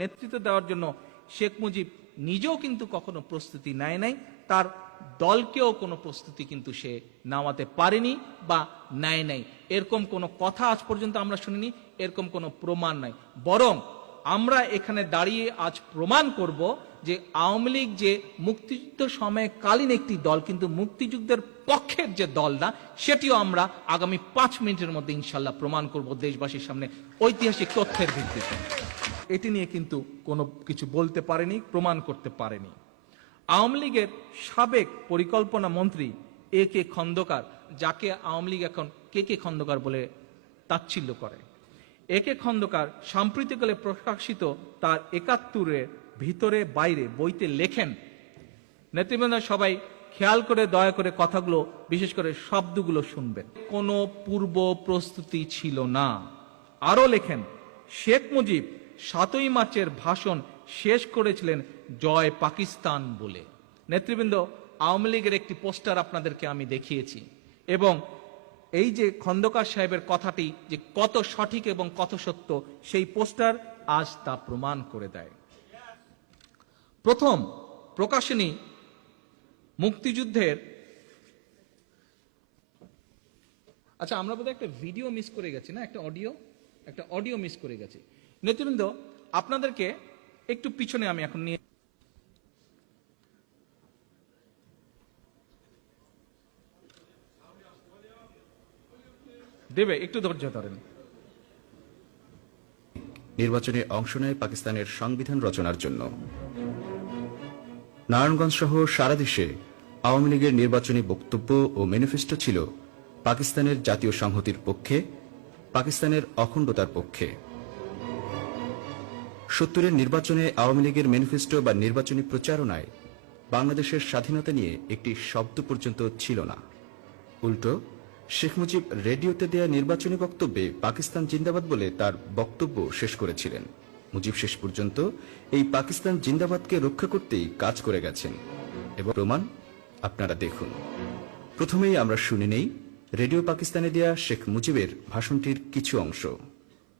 নেতৃত্ব দেওয়ার জন্য শেখ মুজিব নিজেও কিন্তু কখনো প্রস্তুতি নেয় নাই, তার দলকেও কোনো প্রস্তুতি কিন্তু সে নামাতে পারেনি বা নেয় নাই। এরকম কোনো কথা আজ পর্যন্ত আমরা শুনিনি, এরকম কোনো প্রমাণ নাই। বরং আমরা এখানে দাঁড়িয়ে আজ প্রমাণ করব যে আওয়ামী লীগ যে মুক্তিযুদ্ধ সময়কালীন একটি দল, কিন্তু মুক্তিযুদ্ধের পক্ষের যে দল না, সেটিও আমরা আগামী 5 মিনিটের মধ্যে ইনশাল্লাহ প্রমাণ করব দেশবাসীর সামনে ঐতিহাসিক তথ্যের ভিত্তিতে। এটি নিয়ে কিন্তু কোনো কিছু বলতে পারেনি, প্রমাণ করতে পারেনি। আওয়ামী লীগের সাবেক পরিকল্পনা মন্ত্রী এ কে খন্দকার, যাকে আওয়ামী লীগ এখন কে কে খন্দকার বলে তাচ্ছিল্য করে, এ কে খন্দকার সাম্প্রতিককালে প্রকাশিত তার ৭১-এর ভিতরে বাইরে বইতে লেখেন, নেতৃবৃন্দ সবাই খেয়াল করে দয়া করে কথাগুলো, বিশেষ করে শব্দগুলো শুনবেন, কোনো পূর্ব প্রস্তুতি ছিল না। আরো লেখেন, শেখ মুজিব ৭ই মার্চের ভাষণ শেষ করেছিলেন জয় পাকিস্তান বলে। নেতৃবৃন্দ, আওয়ামী লীগের একটি পোস্টার আপনাদেরকে আমি দেখিয়েছি, এবং এই যে খন্দকার সাহেবের কথাটি যে কত সঠিক এবং কত সত্য, সেই পোস্টার আজ তা প্রমাণ করে দেয়। প্রথম প্রকাশনী মুক্তিযুদ্ধের, আচ্ছা আমরা বোধহয় একটা ভিডিও মিস করে গেছি না, একটা অডিও মিস করে গেছি। নেতৃবৃন্দ, আপনাদেরকে একটু পিছনে আমি এখন নিয়ে দেবে, একটু ধৈর্য ধরেন। নির্বাচনে অংশ নেয় পাকিস্তানের সংবিধান রচনার জন্য। নারায়ণগঞ্জ সহ সারা দেশে আওয়ামী লীগের নির্বাচনী বক্তব্য ও ম্যানিফেস্টো ছিল পাকিস্তানের জাতীয় সংহতির পক্ষে, পাকিস্তানের অখণ্ডতার পক্ষে। ৭০-এর নির্বাচনে আওয়ামী লীগের ম্যানিফেস্টো বা নির্বাচনী প্রচারণায় বাংলাদেশের স্বাধীনতা নিয়ে একটি শব্দ পর্যন্ত ছিল না। উল্টো শেখ মুজিব রেডিওতে দেয়া নির্বাচনী বক্তব্যে পাকিস্তান জিন্দাবাদ বলে তার বক্তব্য শেষ করেছিলেন। মুজিব শেষ পর্যন্ত এই পাকিস্তান জিন্দাবাদকে রক্ষা করতেই কাজ করে গেছেন, এবং প্রমাণ আপনারা দেখুন। প্রথমেই আমরা শুনে নেই রেডিও পাকিস্তানে দেয়া শেখ মুজিবের ভাষণটির কিছু অংশ।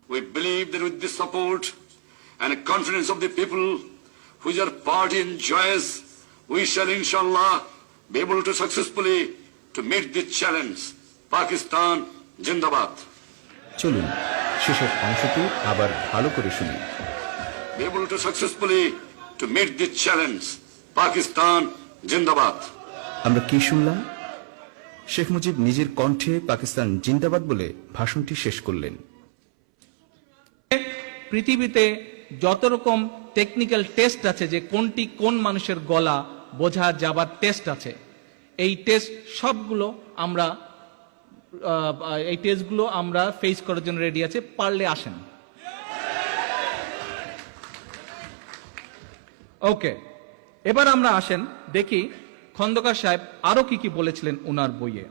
We believe that with the support and confidence of the people which our party enjoys, we shall inshallah be able to successfully to meet this challenge. Pakistan Jindabad. চলুন শেষের অংশটি আবার ভালো করে শুনি। Be able to successfully to meet this challenge. Pakistan Jindabad. আমরা কি শুনলাম? শেখ মুজিব নিজের কণ্ঠে পাকিস্তান জিন্দাবাদ বলে ভাষণটি শেষ করলেন। পৃথিবীতে যত রকম টেকনিক্যাল টেস্ট আছে, যে কোনটি কোন মানুষের গলা বোঝা যাবার টেস্ট আছে, এই টেস্টগুলো আমরা ফেস করার জন্য রেডি আছে। পারলে আসেন। ওকে, এবার আমরা আসেন দেখি খন্দকার সাহেব আরো কি কি বলেছিলেন ওনার বইয়ে।